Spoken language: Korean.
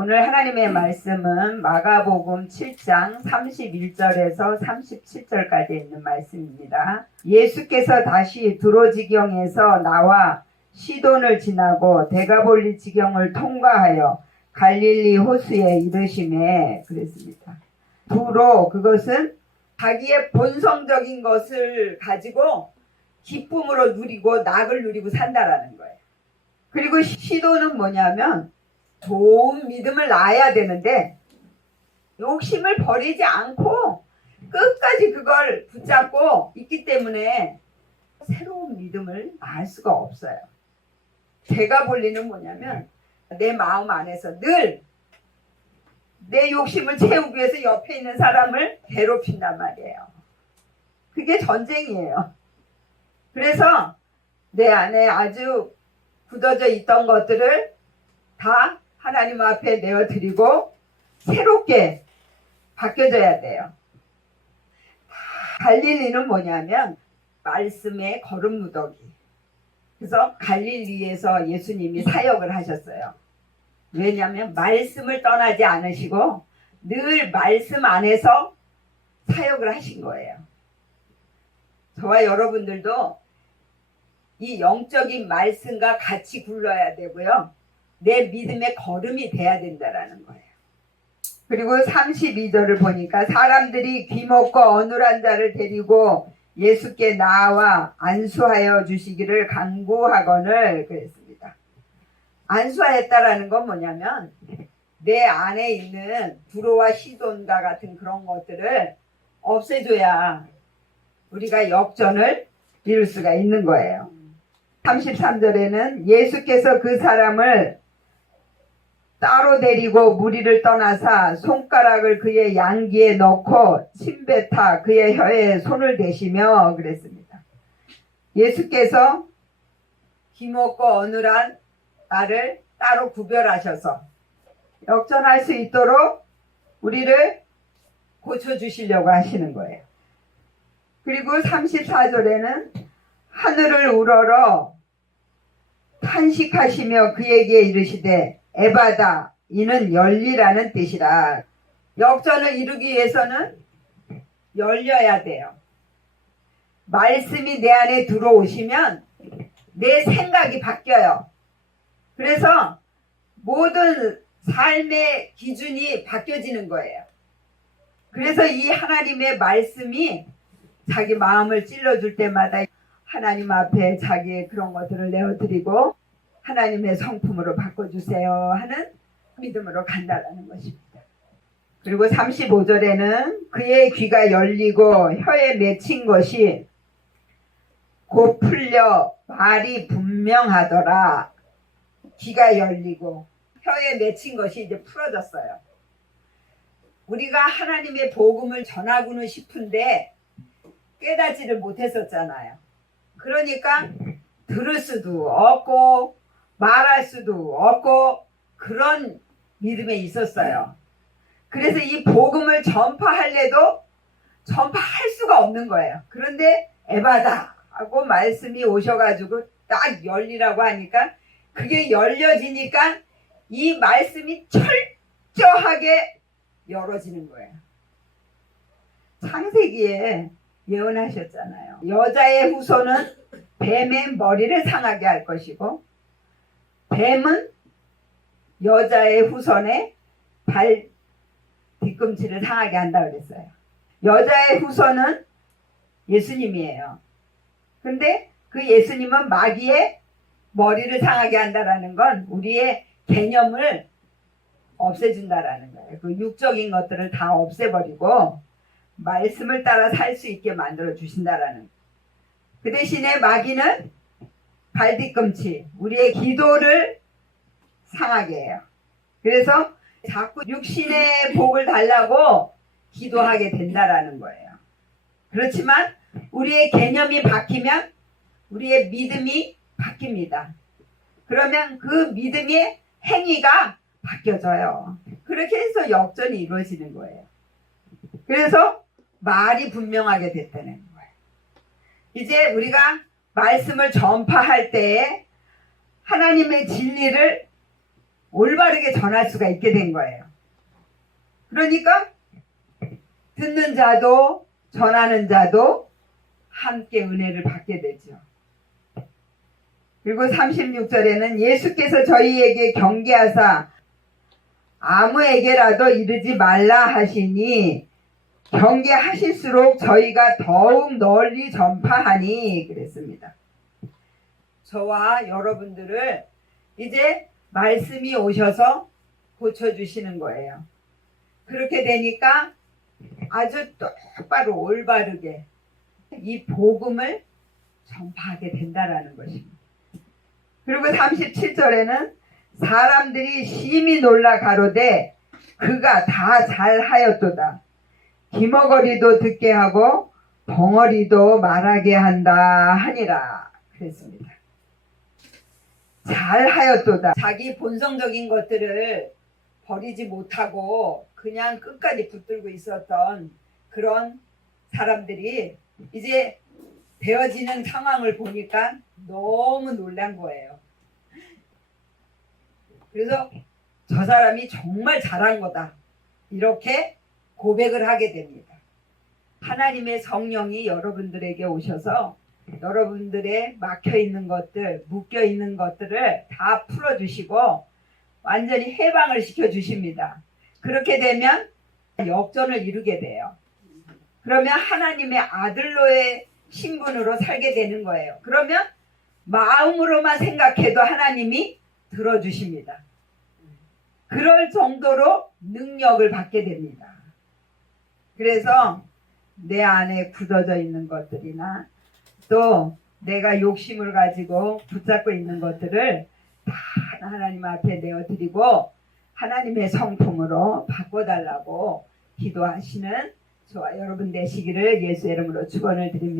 오늘 하나님의 말씀은 마가복음 7장 31절에서 37절까지 있는 말씀입니다. 예수께서 다시 두로지경에서 나와 시돈을 지나고 데가볼리 지경을 통과하여 갈릴리 호수에 이르시매 그랬습니다. 두로, 그것은 자기의 본성적인 것을 가지고 기쁨으로 누리고 낙을 누리고 산다라는 거예요. 그리고 시돈은 뭐냐면 좋은 믿음을 낳아야 되는데 욕심을 버리지 않고 끝까지 그걸 붙잡고 있기 때문에 새로운 믿음을 낳을 수가 없어요. 데가볼리는 뭐냐면 내 마음 안에서 늘 내 욕심을 채우기 위해서 옆에 있는 사람을 괴롭힌단 말이에요. 그게 전쟁이에요. 그래서 내 안에 아주 굳어져 있던 것들을 다 하나님 앞에 내어드리고 새롭게 바뀌어져야 돼요. 갈릴리는 뭐냐면 말씀의 걸음무더기. 그래서 갈릴리에서 예수님이 사역을 하셨어요. 왜냐하면 말씀을 떠나지 않으시고 늘 말씀 안에서 사역을 하신 거예요. 저와 여러분들도 이 영적인 말씀과 같이 굴러야 되고요. 내 믿음의 걸음이 돼야 된다라는 거예요. 그리고 32절을 보니까 사람들이 귀먹고 어눌한 자를 데리고 예수께 나와 안수하여 주시기를 간구하거늘 그랬습니다. 안수하였다라는 건 뭐냐면 내 안에 있는 두로와 시돈과 같은 그런 것들을 없애줘야 우리가 역전을 이룰 수가 있는 거예요. 33절에는 예수께서 그 사람을 따로 데리고 무리를 떠나사 손가락을 그의 양귀에 넣고 침뱉어 그의 혀에 손을 대시며 그랬습니다. 예수께서 귀먹고 어눌한 나를 따로 구별하셔서 역전할 수 있도록 우리를 고쳐주시려고 하시는 거예요. 그리고 34절에는 하늘을 우러러 탄식하시며 그에게 이르시되 에바다 이는 열리라는 뜻이라. 역전을 이루기 위해서는 열려야 돼요. 말씀이 내 안에 들어오시면 내 생각이 바뀌어요. 그래서 모든 삶의 기준이 바뀌어지는 거예요. 그래서 이 하나님의 말씀이 자기 마음을 찔러줄 때마다 하나님 앞에 자기의 그런 것들을 내어드리고 하나님의 성품으로 바꿔주세요 하는 믿음으로 간다라는 것입니다. 그리고 35절에는 그의 귀가 열리고 혀에 맺힌 것이 곧 풀려 말이 분명하더라. 귀가 열리고 혀에 맺힌 것이 이제 풀어졌어요. 우리가 하나님의 복음을 전하고는 싶은데 깨닫지를 못했었잖아요. 그러니까 들을 수도 없고 말할 수도 없고 그런 믿음에 있었어요. 그래서 이 복음을 전파할래도 전파할 수가 없는 거예요. 그런데 에바다 하고 말씀이 오셔가지고 딱 열리라고 하니까 그게 열려지니까 이 말씀이 철저하게 열어지는 거예요. 창세기에 예언하셨잖아요. 여자의 후손은 뱀의 머리를 상하게 할 것이고 뱀은 여자의 후손의 발 뒤꿈치를 상하게 한다 그랬어요. 여자의 후손은 예수님이에요. 근데 그 예수님은 마귀의 머리를 상하게 한다라는 건 우리의 개념을 없애준다라는 거예요. 그 육적인 것들을 다 없애버리고 말씀을 따라 살 수 있게 만들어 주신다라는 거예요. 그 대신에 마귀는 발 뒤꿈치, 우리의 기도를 상하게 해요. 그래서 자꾸 육신의 복을 달라고 기도하게 된다라는 거예요. 그렇지만 우리의 개념이 바뀌면 우리의 믿음이 바뀝니다. 그러면 그 믿음의 행위가 바뀌어져요. 그렇게 해서 역전이 이루어지는 거예요. 그래서 말이 분명하게 됐다는 거예요. 이제 우리가 말씀을 전파할 때에 하나님의 진리를 올바르게 전할 수가 있게 된 거예요. 그러니까 듣는 자도 전하는 자도 함께 은혜를 받게 되죠. 그리고 36절에는 예수께서 저희에게 경계하사 아무에게라도 이르지 말라 하시니 경계하실수록 저희가 더욱 널리 전파하니 그랬습니다. 저와 여러분들을 이제 말씀이 오셔서 고쳐주시는 거예요. 그렇게 되니까 아주 똑바로 올바르게 이 복음을 전파하게 된다라는 것입니다. 그리고 37절에는 사람들이 심히 놀라 가로되 그가 다 잘하였도다. 기머거리도 듣게 하고 벙어리도 말하게 한다 하니라 그랬습니다. 잘하였도다. 자기 본성적인 것들을 버리지 못하고 그냥 끝까지 붙들고 있었던 그런 사람들이 이제 되어지는 상황을 보니까 너무 놀란 거예요. 그래서 저 사람이 정말 잘한 거다. 이렇게 고백을 하게 됩니다. 하나님의 성령이 여러분들에게 오셔서 여러분들의 막혀있는 것들, 묶여있는 것들을 다 풀어주시고 완전히 해방을 시켜주십니다. 그렇게 되면 역전을 이루게 돼요. 그러면 하나님의 아들로의 신분으로 살게 되는 거예요. 그러면 마음으로만 생각해도 하나님이 들어주십니다. 그럴 정도로 능력을 받게 됩니다. 그래서 내 안에 굳어져 있는 것들이나 또 내가 욕심을 가지고 붙잡고 있는 것들을 다 하나님 앞에 내어드리고 하나님의 성품으로 바꿔달라고 기도하시는 저와 여러분 되시기를 예수의 이름으로 축원을 드립니다.